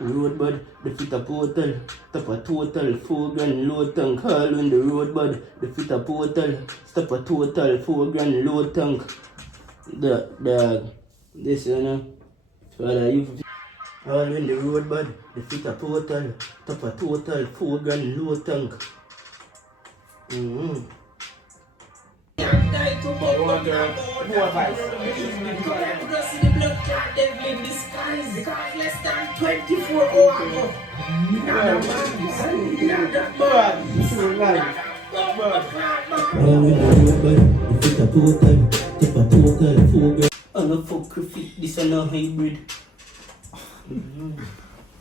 Road bud, the fit a portal. Stop a total, 4 grand load tank. All in the road bud, the fit a portal. Stop a total, 4 grand load tank. This you know. Father, you all in the road bud, the fit a portal. Stop a total, 4 grand load tank. You want more advice? Because less than 24 hours ago. On a fuck fit, this is a hybrid.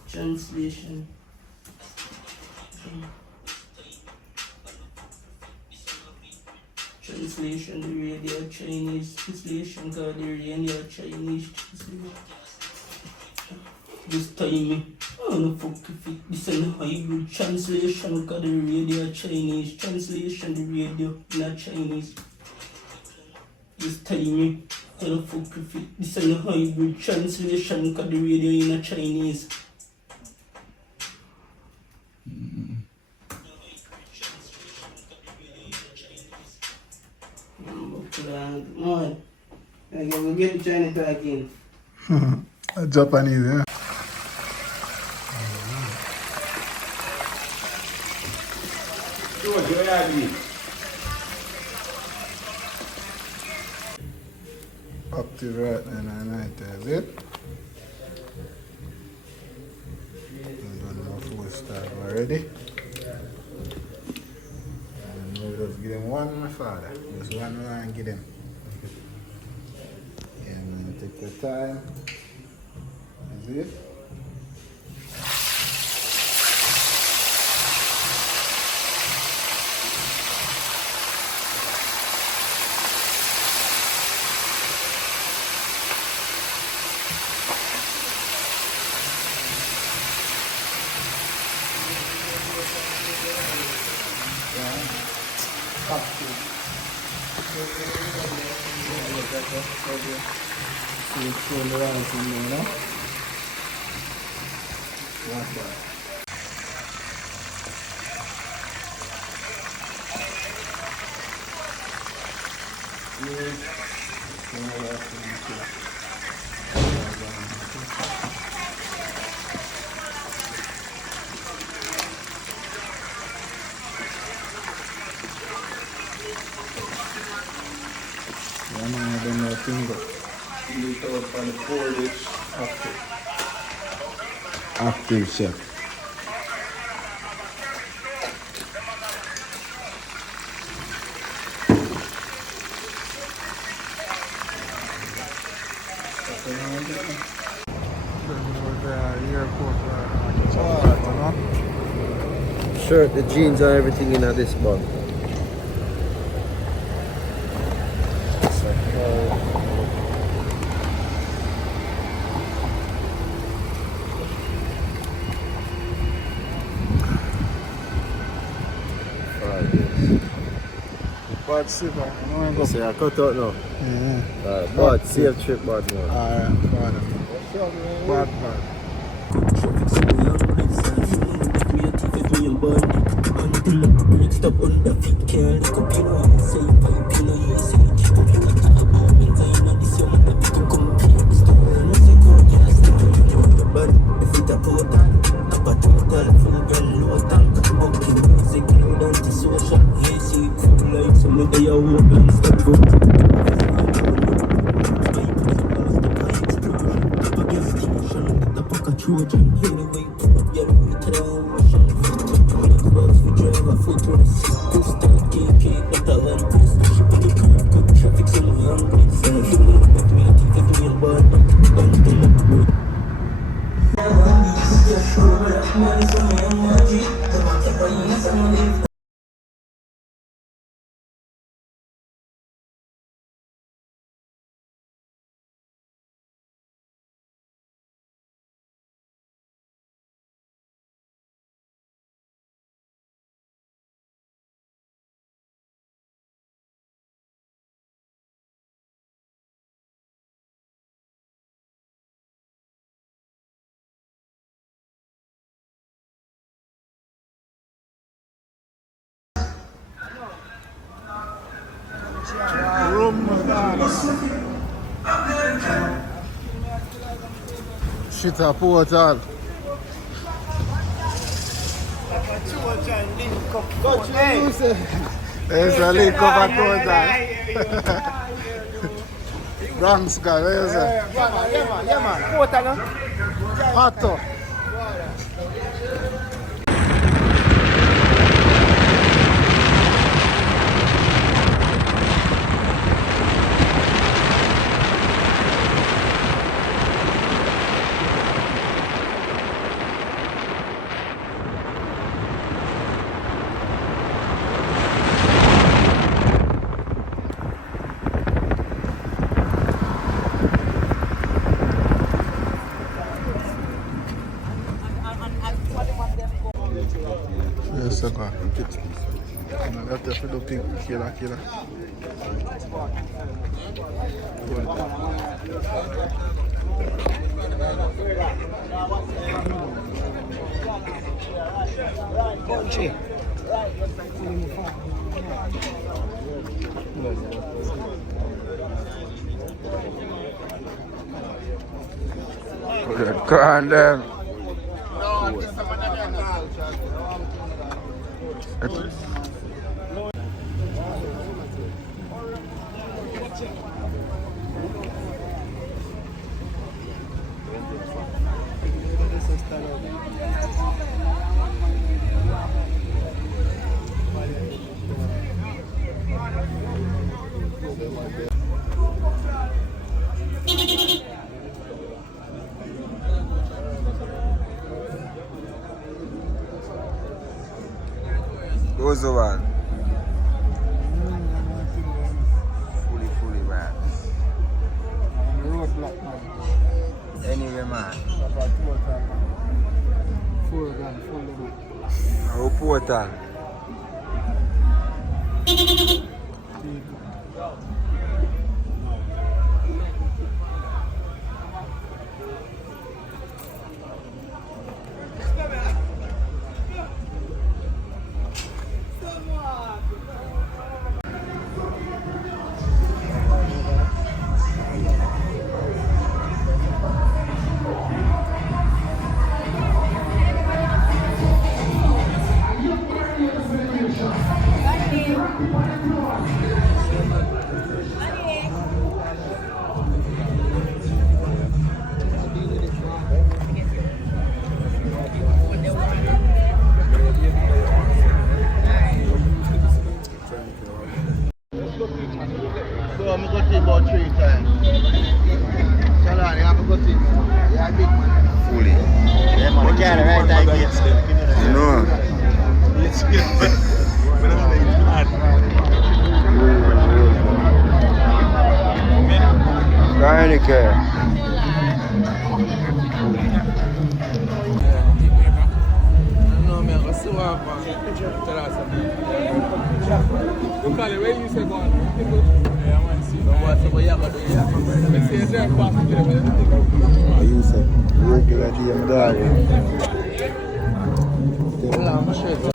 Translation. Translation, the radio Chinese. Translation, God, the radio Chinese. Translation. Just timing. On a fuck fit, this is a hybrid. Translation, God, the radio Chinese. Translation, the radio not Chinese. Just timing. On a fuck fit, this is a hybrid. Translation, God, the radio in a Chinese. Man, we'll get the China back in. Japanese, yeah. Active right now, night, is it? I'm done my 4-star already. And we'll just give them one, my father. Just one and give them. And take the time. Is it? Active chef. Shirt, the jeans and everything in this bag. Bad silver. I cut out now. Yeah. Bad, safe trip, bad man. Alright, bad. Stop on the feet, care like a pino, say pipe, pino, you say, about me, this young, the people compete, this the world, no secret, yes, but if it's a total, top a total, full gun, low tank, booking, music, low down to social, AC, cool like some of the open, step up, Trojan, anyway, yeah, we tell Russian, we drive a foot race, Kingston, KK, but I want this, on the curve, good traffic, so I'm hungry, so I feel like that me, I think I'm doing bad, I'm still up, bro. Yeah, sure, that money for me, I'm magic, the matter by you, someone Shit a portal. There's a link up at portal. Bronx guy, where is it? Yeah man. Portal no? Hot. Yes, sir. That's the little pink killer. Country. Go on then. Who's the one? Fully, man. Roadblock, man. Anyway, man. Full gun. How portal? So I'm going to about 3 times. So now I'm going to yeah, big man. Fully. Yeah man, you can't right time Kingston. You know? Heineke. No, me I go see what happen. Tell us something. You call it, where you say go on? Yeah, I want to see. So what you have to do? Let's say drive past the place. You say, regular DM darling. I'm sure.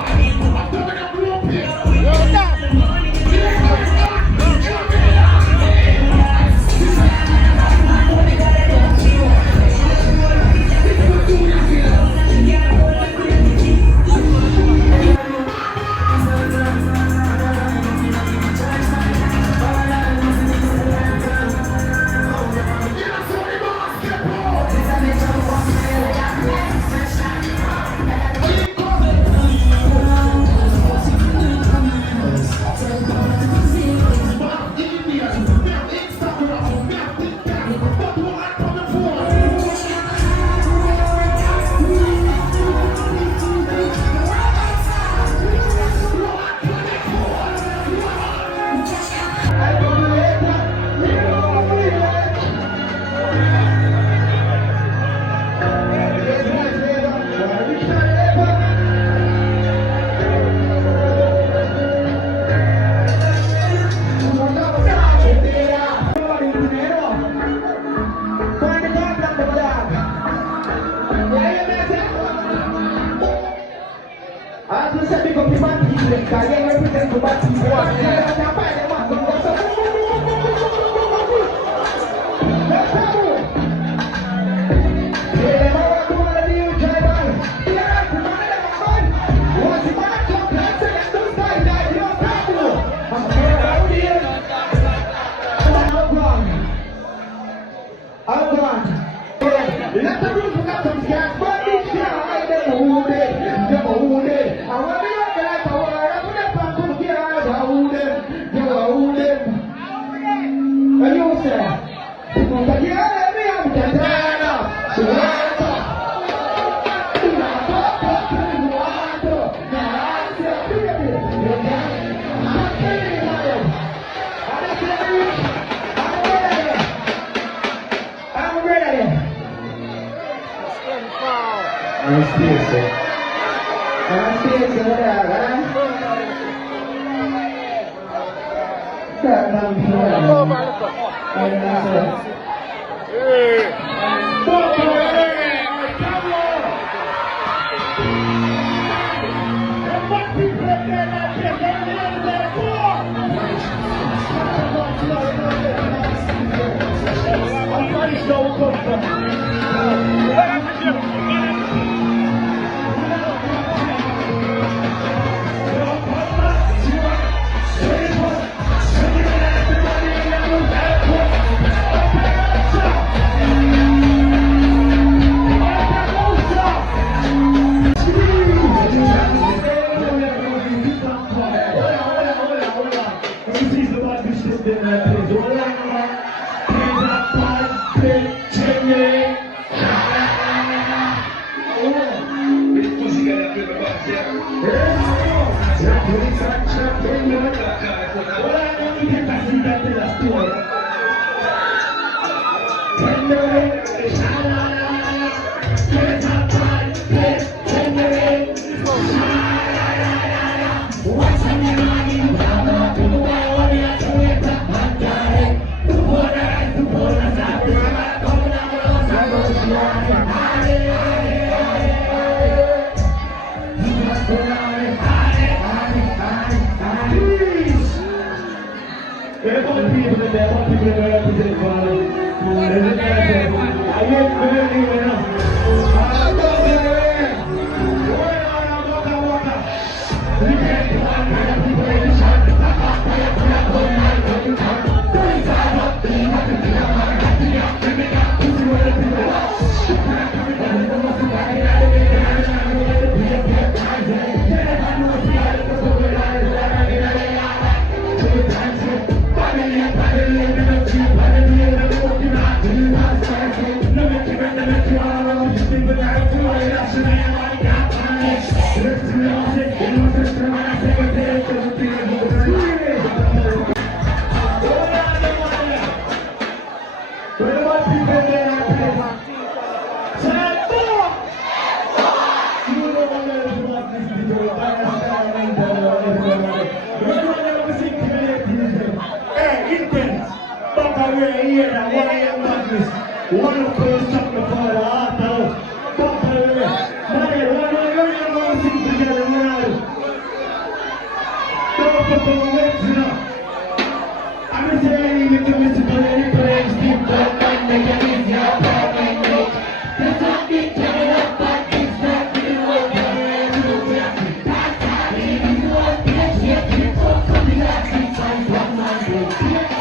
Hey, Intence, back away here and one of your madness. One of those chop the father after us. Back away. Man, one of your man sing together now. Don't put on the legs, you know. I'm saying you can listen to any place, deep down, and make it easier, and make it. There's something coming up, but it's not the one that you do. That's how it is. You want to get people coming up, it's like one man.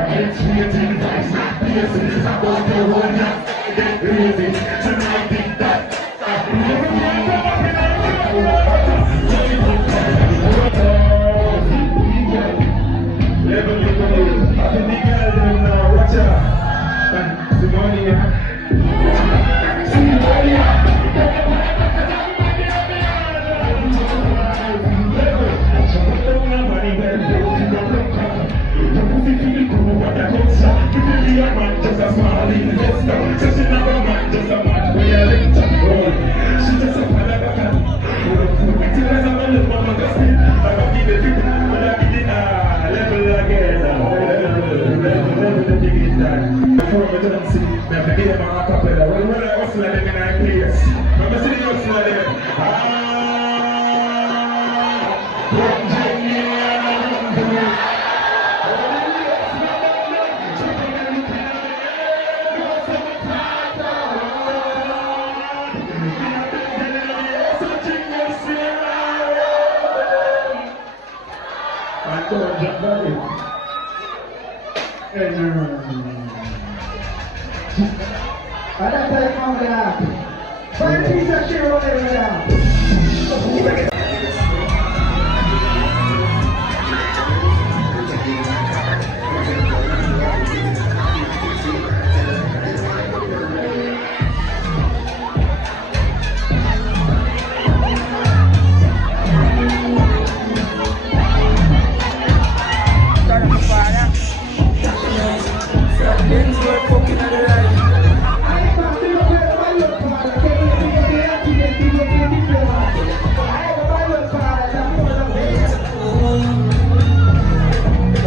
It's waiting, vice not piercing. It's about the one that get crazy. Tonight, think that. Level, I think the girl them now, watch out. Simonia. Simonia. Just a small investor, just another man, just a man with a little boy. She just a man like a cat. Till as I'm a little mama just spin, I don't give it to you, but I give it level again. Level the digging time. Before I don't see, I have to give them a cappella. When I hustle them in my place, I'm see the hustle them.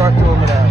Got to over there.